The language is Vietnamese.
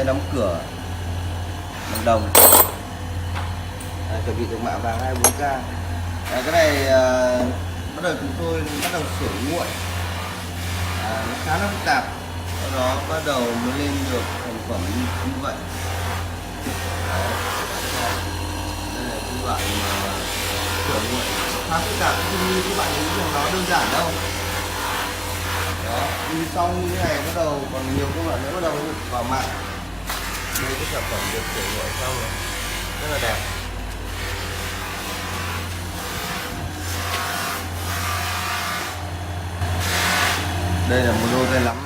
tay nắm cửa bằng đồng. Chuẩn bị được mạ vàng 24K. Cái này bắt đầu chúng tôi bắt đầu sửa nguội, nó khá là phức tạp, sau đó bắt đầu mới lên được thành phẩm như vậy. Đây là cái loại mà sửa nguội khá phức tạp, không như các bạn nghĩ rằng nó đơn giản đâu. Đó, đi xong như thế này bắt đầu còn nhiều công đoạn nữa, bắt đầu vào mạ. Đây cái sản phẩm được sửa nguội xong rồi, rất là đẹp. Đây là một đôi tay nắm